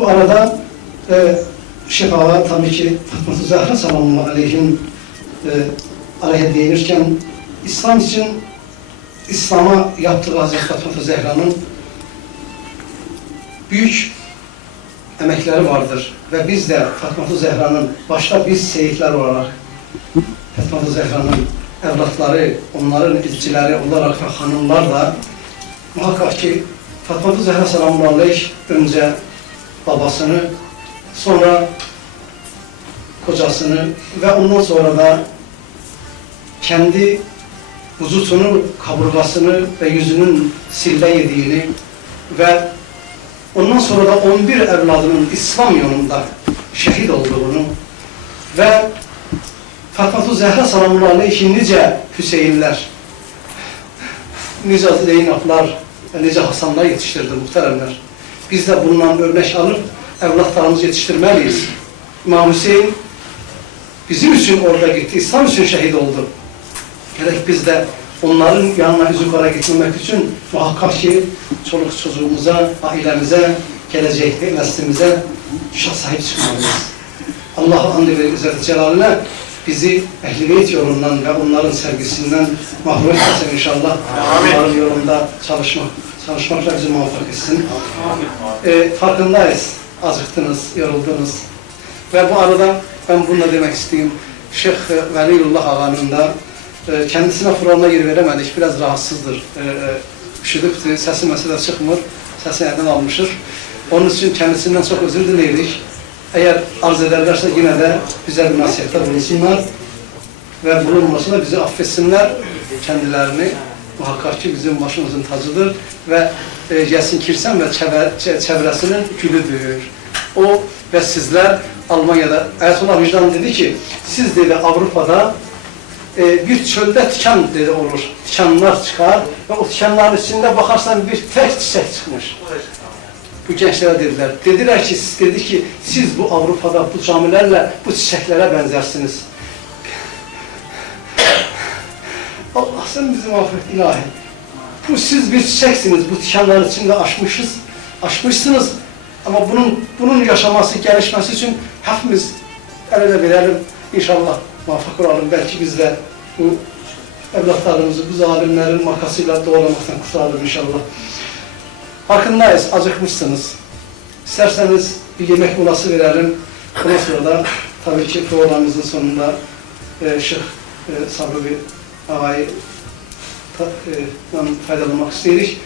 Bu arada e, şefağa tabii ki Fatma Zahra sallallahu aleyhim e, aleyhe değinirken İslam için İslam'a yaptığı Hazreti Fatma Zehra'nın büyük emekleri vardır. Ve biz de Fatma Zehra'nın, başta biz seyitler olarak Fatma Zehra'nın evlatları, onların ilçileri olarak ve hanımlar da muhakkak ki Fatma Zehra selamun aleyh önce babasını, sonra kocasını ve ondan sonra da kendi vücutunu, kaburgasını ve yüzünün sille yediğini ve ondan sonra da 11 evladının İslam yolunda şehit olduğunu ve Fatma Zehra selamun aleyhi nice Hüseyinler, nice Zeynepler, nice Hasanlar yetiştirdi muhteremler. Biz de bundan örnek alıp evlatlarımızı yetiştirmeliyiz. İmam Hüseyin bizim için orada gitti, İslam için şehit oldu. Gerek biz de onların yanına yüzü kara gitmemek için muhakkak ki çoluk çocuğumuza, ailemize, gelecekte neslimize şah sahip çıkmalıyız. Allah'a and ve İzzet Celaluhu'na bizi ehliyet yolundan ve onların sevgisinden mahrum etmesin inşallah. Onların yolunda çalışmak, çalışmakla bizi muvaffak etsin. Ee, farkındayız. Acıktınız, yoruldunuz. Ve bu arada ben bunu da demek isteyeyim. Şeyh Veliyullah Ağa'nın da e, kendisine programda yer veremedik. Biraz rahatsızdır. E, e, üşüdüktü. Sesi mesela çıkmır. Sesi elden almışır. Onun için kendisinden çok özür dileydik. Eğer arz ederlerse yine de bize bir nasihatte bulunsunlar. Ve bulunması da bizi affetsinler kendilerini. Muhakkak ki bizim başımızın tacıdır ve e, Yasin Kirsen ve çevre, çe- çevresinin gülüdür. O ve sizler Almanya'da, Ayetullah Vicdan dedi ki, siz dedi Avrupa'da e, bir çölde tikan dedi olur. Tikanlar çıkar ve o tikanların içinde bakarsan bir tek çiçek çıkmış. Bu gençlere dediler. Dediler ki, dedi ki siz bu Avrupa'da bu camilerle bu çiçeklere benzersiniz. Sen bizi affet ilahi. Bu siz bir çiçeksiniz. Bu tikanların içinde aşmışız. Aşmışsınız. Ama bunun bunun yaşaması, gelişmesi için hepimiz el ele verelim. İnşallah muvaffak olalım. Belki biz de bu evlatlarımızı bu zalimlerin makasıyla doğramaktan kurtaralım inşallah. Farkındayız, acıkmışsınız. İsterseniz bir yemek molası verelim. Ondan sonra da tabii ki programımızın sonunda e, Şeyh e, Sabri Ağa'yı ta- e, faydalanmak istedik.